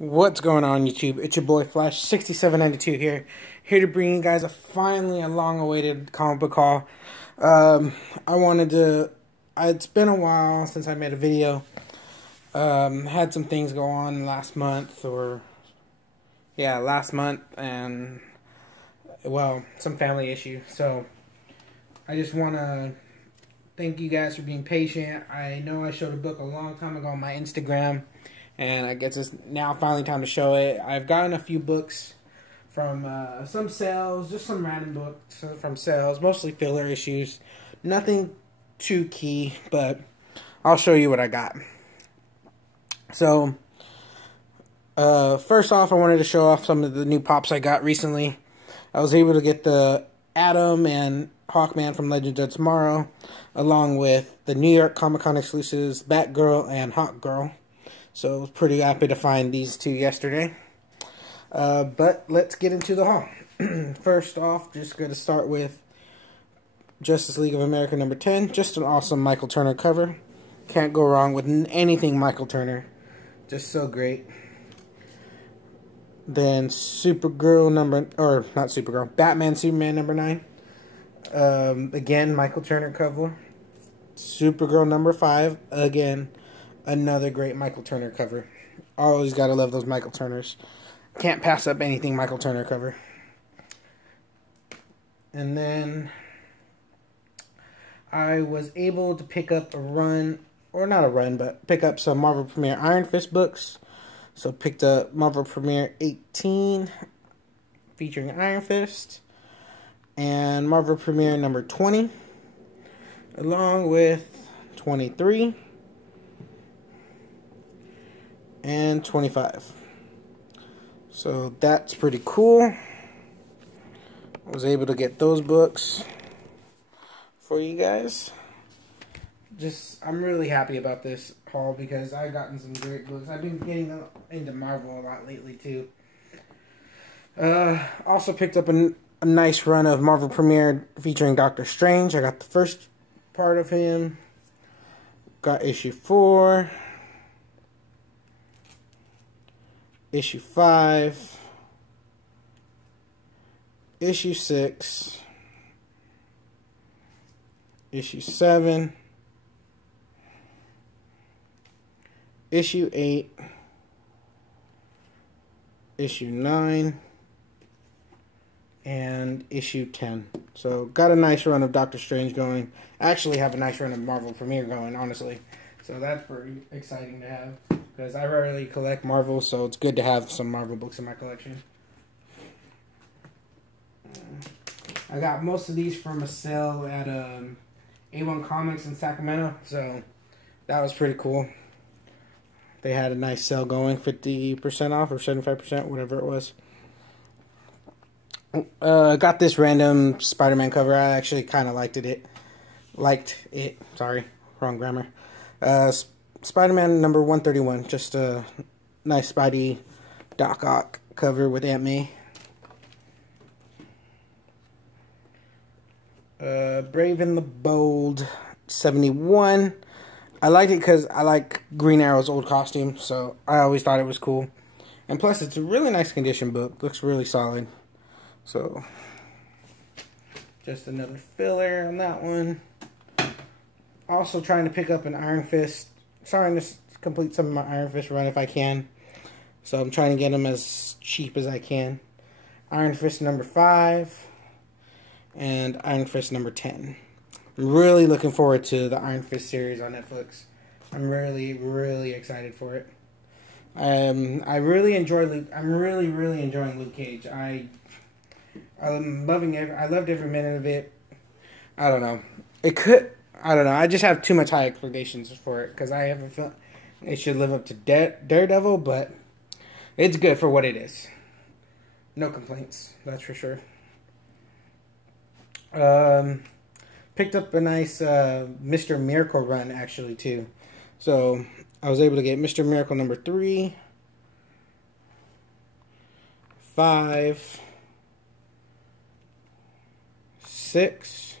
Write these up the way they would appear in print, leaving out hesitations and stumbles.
What's going on, YouTube? It's your boy Flash6792 here to bring you guys a long-awaited comic book haul. It's been a while since I made a video. Had some things go on last month, and well, some family issue. So I just want to thank you guys for being patient. I know I showed a book a long time ago on my Instagram, and I guess it's now finally time to show it. I've gotten a few books from some sales, just some random books from sales, mostly filler issues. Nothing too key, but I'll show you what I got. So, first off, I wanted to show off some of the new pops I got recently. I was able to get the Atom and Hawkman from Legends of Tomorrow, along with the New York Comic Con exclusives Batgirl and Hawkgirl. So I was pretty happy to find these two yesterday. But let's get into the haul. First off, just going to start with Justice League of America number 10. Just an awesome Michael Turner cover. Can't go wrong with anything Michael Turner. Just so great. Then Batman Superman number 9. Again, Michael Turner cover. Supergirl number 5. Again, another great Michael Turner cover. Always gotta love those Michael Turners. Can't pass up anything Michael Turner cover. And then I was able to pick up pick up some Marvel Premiere Iron Fist books. So picked up Marvel Premiere 18 featuring Iron Fist, and Marvel Premiere number 20, along with 23 and 25. So that's pretty cool. I was able to get those books for you guys. I'm really happy about this haul because I've gotten some great books. I've been getting into Marvel a lot lately too. Also picked up a nice run of Marvel Premiere featuring Doctor Strange. I got the first part of him. Got issue 4. Issue 5. Issue 6. Issue 7. Issue 8, issue 9, and issue 10. So, got a nice run of Doctor Strange going. Actually have a nice run of Marvel Premiere going, honestly. So, that's pretty exciting to have. Because I rarely collect Marvel, so it's good to have some Marvel books in my collection. I got most of these from a sale at A1 Comics in Sacramento. So, that was pretty cool. They had a nice sale going, 50% off or 75%, whatever it was. Got this random Spider-Man cover. I actually kind of liked it. Sorry, wrong grammar. Spider-Man number 131. Just a nice Spidey Doc Ock cover with Aunt May. Brave and the Bold 71. I liked it because I like Green Arrow's old costume, so I always thought it was cool. And plus, it's a really nice condition book. Looks really solid. So, just another filler on that one. Also trying to pick up an Iron Fist. Trying to complete some of my Iron Fist run if I can. So, I'm trying to get them as cheap as I can. Iron Fist number 5. And Iron Fist number 10. I'm really looking forward to the Iron Fist series on Netflix. I'm really, really excited for it. I'm really enjoying Luke Cage. I'm loving it. I loved every minute of it. I don't know. I just have too much high expectations for it because I have a feeling it should live up to Daredevil, but it's good for what it is. No complaints, that's for sure. Picked up a nice Mr. Miracle run, actually, too. So, I was able to get Mr. Miracle number 3, 5, 6,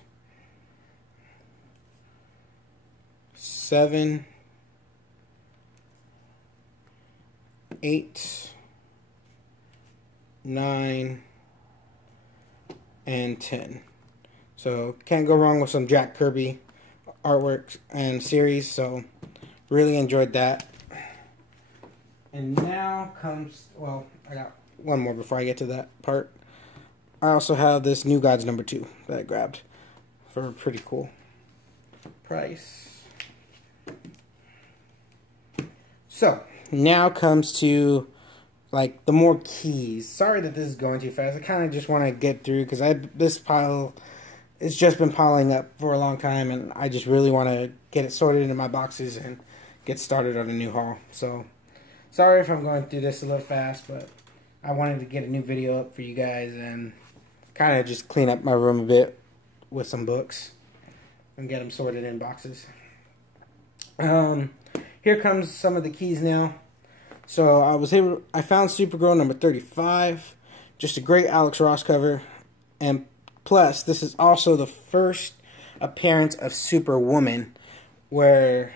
7, 8, 9, and 10. So can't go wrong with some Jack Kirby artwork and series. So really enjoyed that. And now comes, well, I got one more before I get to that part. I also have this New Gods #2 that I grabbed for a pretty cool price. So now comes to like the more keys. Sorry that this is going too fast. I kind of just want to get through because this pile, it's just been piling up for a long time, and I just really want to get it sorted into my boxes and get started on a new haul. So sorry if I'm going through this a little fast, but I wanted to get a new video up for you guys and kind of just clean up my room a bit with some books and get them sorted in boxes. Here comes some of the keys now. So I found Supergirl #35, just a great Alex Ross cover, and plus this is also the first appearance of Superwoman, where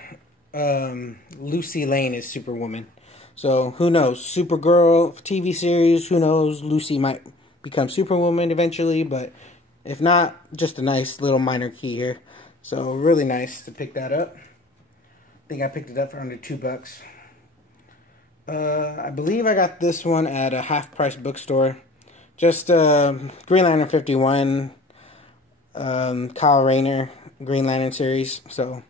Lucy Lane is Superwoman. So who knows, Supergirl TV series, who knows, Lucy might become Superwoman eventually, but if not, just a nice little minor key here. So really nice to pick that up. I think I picked it up for under $2. I believe I got this one at a half-price bookstore. Just Green Lantern 51, Kyle Rayner Green Lantern series. So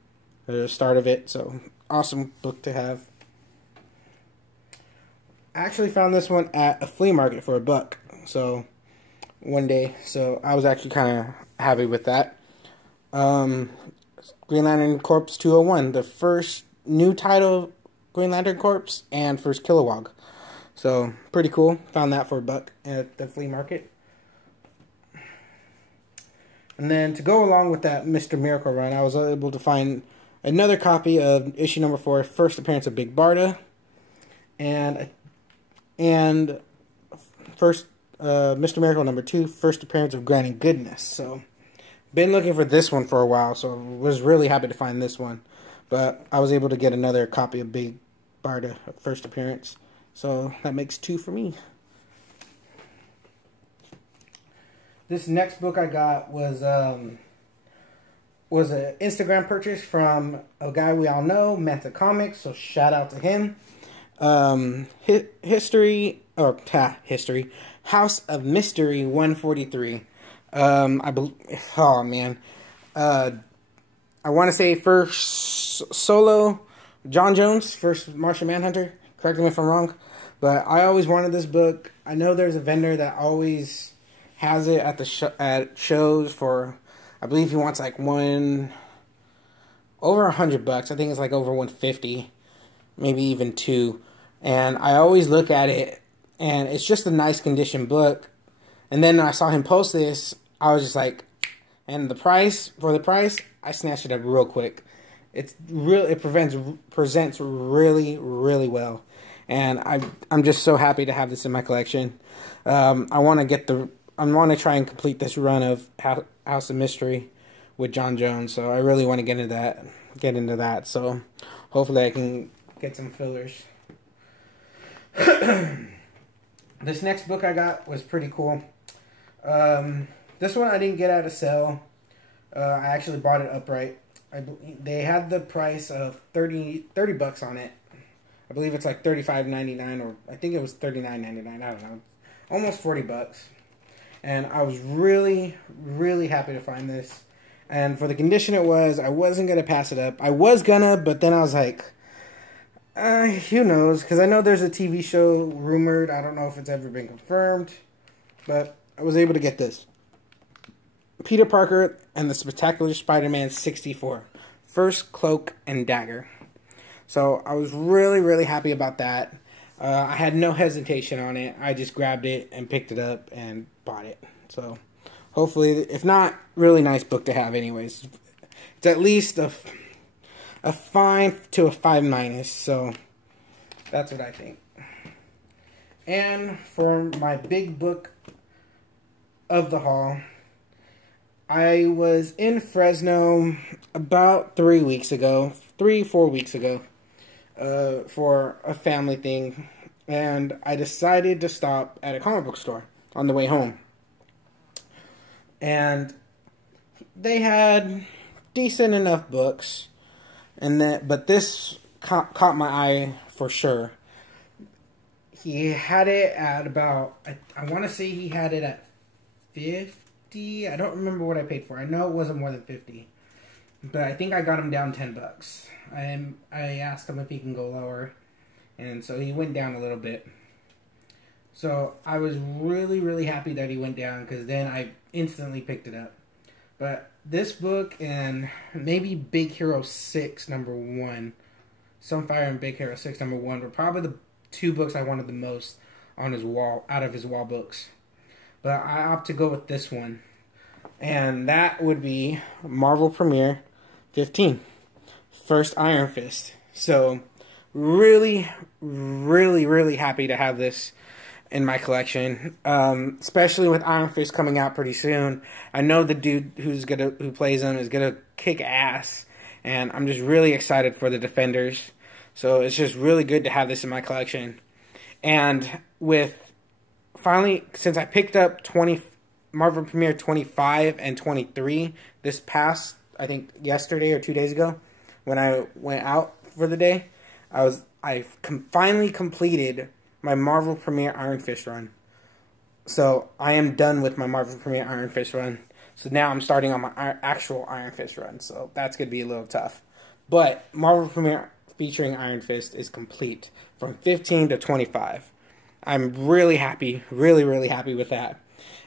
the start of it. So awesome book to have. I actually found this one at a flea market for $1. So one day, so I was actually kind of happy with that. Green Lantern Corps 201, the first new title Green Lantern Corps and first Kilowog. So pretty cool. Found that for $1 at the flea market. And then to go along with that Mr. Miracle run, I was able to find another copy of issue #4, first appearance of Big Barda, and first Mr. Miracle #2, first appearance of Granny Goodness. So been looking for this one for a while, so was really happy to find this one. But I was able to get another copy of Big Barda, first appearance. So that makes 2 for me. This next book I got was an Instagram purchase from a guy we all know, Manta Comics. So shout out to him. History House of Mystery 143. Oh man, I want to say first solo John Jones, first Martian Manhunter. Correct me if I'm wrong, but I always wanted this book. I know there's a vendor that always has it at the at shows for, I believe he wants like over $100. I think it's like over 150, maybe even 2. And I always look at it, and it's just a nice condition book. And then I saw him post this, I was just like, and the price, I snatched it up real quick. It presents really, really well. And I'm just so happy to have this in my collection. I want to try and complete this run of House of Mystery with John Jones. So I really want to get into that. So hopefully I can get some fillers. This next book I got was pretty cool. This one I didn't get at a sale. I actually bought it upright. They had the price of $30 on it. I believe it's like $35.99, or I think it was $39.99. I don't know, almost $40. And I was really, really happy to find this. And for the condition it was, I wasn't gonna pass it up. I was gonna, but then I was like, who knows? Because I know there's a TV show rumored. I don't know if it's ever been confirmed, but I was able to get this. Peter Parker and the Spectacular Spider-Man 64. First Cloak and Dagger. So I was really, really happy about that. I had no hesitation on it. I just grabbed it and picked it up and bought it. So hopefully, if not, really nice book to have anyways. It's at least a 5 to a 5-. So that's what I think. And for my big book of the haul, I was in Fresno about 3 weeks ago, 3-4 weeks ago, for a family thing, and I decided to stop at a comic book store on the way home. And they had decent enough books, but this caught my eye for sure. He had it at about, I want to say he had it at 50. I don't remember what I paid for. I know it wasn't more than 50. But I think I got him down $10. I asked him if he can go lower, and so he went down a little bit. So I was really, really happy that he went down, because then I instantly picked it up. But this book and maybe Big Hero 6 #1, Sunfire and Big Hero 6 #1 were probably the two books I wanted the most on his wall, out of his wall books. But I opt to go with this one. And that would be Marvel Premiere 15, First Iron Fist. So really, really, really happy to have this in my collection, especially with Iron Fist coming out pretty soon. I know the dude who plays him is gonna kick ass, and I'm just really excited for the Defenders. So it's just really good to have this in my collection. And with finally, since I picked up Marvel Premiere 25 and 23 this past, I think yesterday or 2 days ago, when I went out for the day, I finally completed my Marvel Premiere Iron Fist run. So I am done with my Marvel Premiere Iron Fist run. So now I'm starting on my actual Iron Fist run. So that's going to be a little tough. But Marvel Premiere featuring Iron Fist is complete from 15 to 25. I'm really happy, really, really happy with that.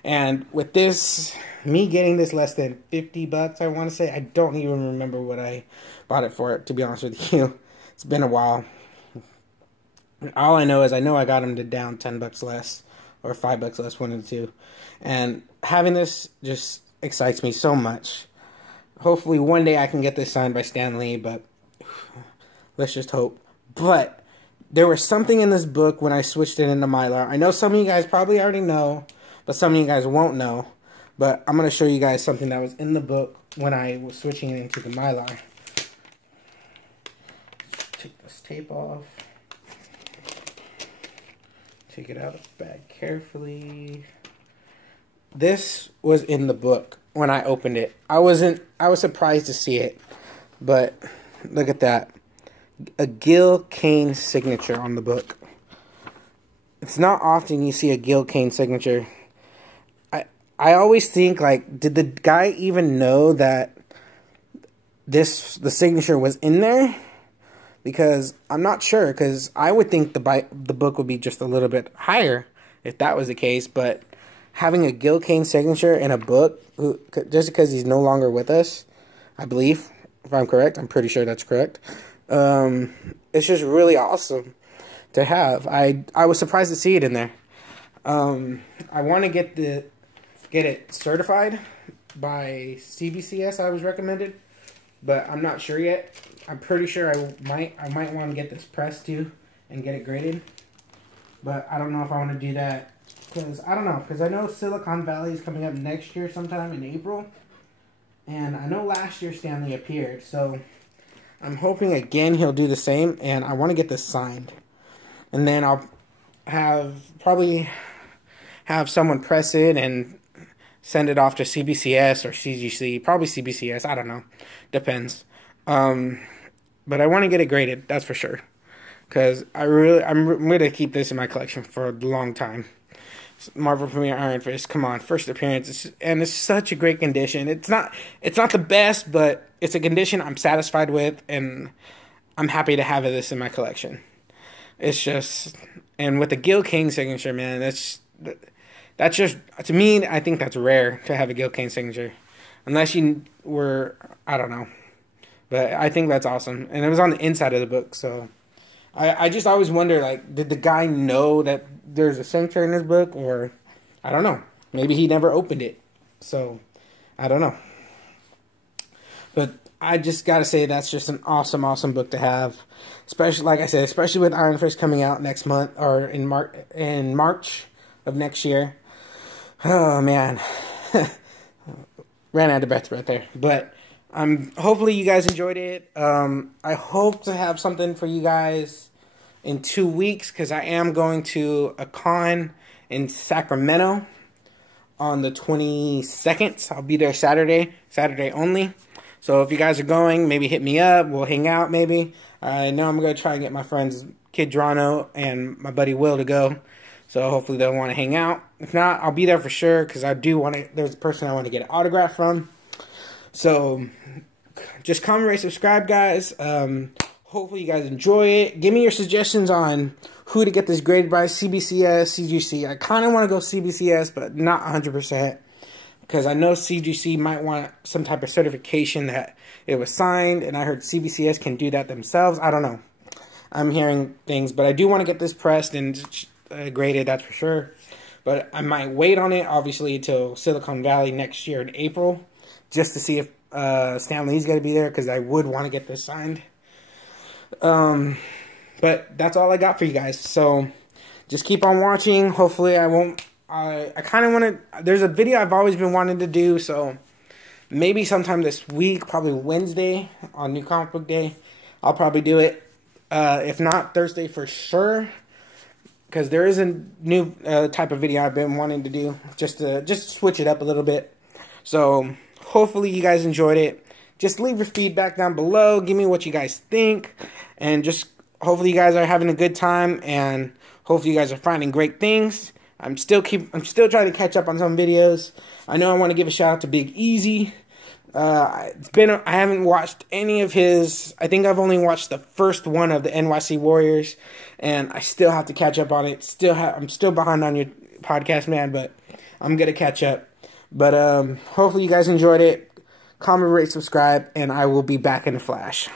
And with this, me getting this less than $50, I want to say, I don't even remember what I bought it for, to be honest with you. It's been a while. All I know is I got him to down $10 less, or $5 less, one of the two. And having this just excites me so much. Hopefully one day I can get this signed by Stan Lee, but let's just hope. But there was something in this book when I switched it into Mylar. I know some of you guys probably already know, but some of you guys won't know. But I'm going to show you guys something that was in the book when I was switching it into the Mylar. Take this tape off. Take it out of the bag carefully. This was in the book when I opened it. I was surprised to see it. But look at that. A Gil Kane signature on the book. It's not often you see a Gil Kane signature. I always think, like, did the guy even know that the signature was in there? Because I'm not sure, because I would think the book would be just a little bit higher if that was the case. But having a Gil Kane signature in a book, just because he's no longer with us, I believe, if I'm correct, I'm pretty sure that's correct. It's just really awesome to have. I was surprised to see it in there. I want to get it certified by CBCS. I was recommended, but I'm not sure yet. I'm pretty sure I might want to get this pressed too and get it graded, but I don't know if I want to do that, because I don't know, because I know Silicon Valley is coming up next year sometime in April, and I know last year Stan Lee appeared, so I'm hoping again he'll do the same, and I want to get this signed. And then I'll probably have someone press it and send it off to CBCS or CGC. Probably CBCS, I don't know. Depends. But I want to get it graded, that's for sure. Because I'm going to keep this in my collection for a long time. Marvel Premiere Iron Fist, come on, first appearance, and it's such a great condition. It's not the best, but it's a condition I'm satisfied with, and I'm happy to have this in my collection. It's just, and with the Gil Kane signature, man, that's just, to me, I think that's rare to have a Gil Kane signature, unless you were, I don't know, but I think that's awesome, and it was on the inside of the book, so I just always wonder, like, did the guy know that there's a signature in this book, or, I don't know, maybe he never opened it, so, I don't know, but I just gotta say that's just an awesome, awesome book to have, especially, like I said, especially with Iron Fist coming out next month, or in March of next year. Oh, man, ran out of breath right there, but hopefully you guys enjoyed it. I hope to have something for you guys in 2 weeks because I am going to a con in Sacramento on the 22nd. I'll be there Saturday only. So if you guys are going, maybe hit me up. We'll hang out maybe. I know I'm going to try and get my friends Kid Drano and my buddy Will to go. So hopefully they'll want to hang out. If not, I'll be there for sure because I do want to. There's a person I want to get an autograph from. So just comment, rate, subscribe, guys. Hopefully you guys enjoy it. Give me your suggestions on who to get this graded by, CBCS, CGC. I kind of want to go CBCS, but not 100%. Because I know CGC might want some type of certification that it was signed. And I heard CBCS can do that themselves. I don't know. I'm hearing things. But I do want to get this pressed and graded, that's for sure. But I might wait on it, obviously, until Silicon Valley next year in April. Just to see if Stan Lee's going to be there. Because I would want to get this signed. But that's all I got for you guys. So just keep on watching. Hopefully I won't. I kind of want to. There's a video I've always been wanting to do. So maybe sometime this week, probably Wednesday on New Comic Book Day, I'll probably do it. If not Thursday for sure, because there is a new type of video I've been wanting to do, just to switch it up a little bit. So hopefully you guys enjoyed it. Just leave your feedback down below. Give me what you guys think. And just hopefully you guys are having a good time. And hopefully you guys are finding great things. I'm still trying to catch up on some videos. I know I want to give a shout out to Big Easy. I haven't watched any of his. I think I've only watched the first one of the NYC Warriors. And I still have to catch up on it. I'm still behind on your podcast, man. But I'm going to catch up. But hopefully you guys enjoyed it. Comment, rate, subscribe, and I will be back in a flash.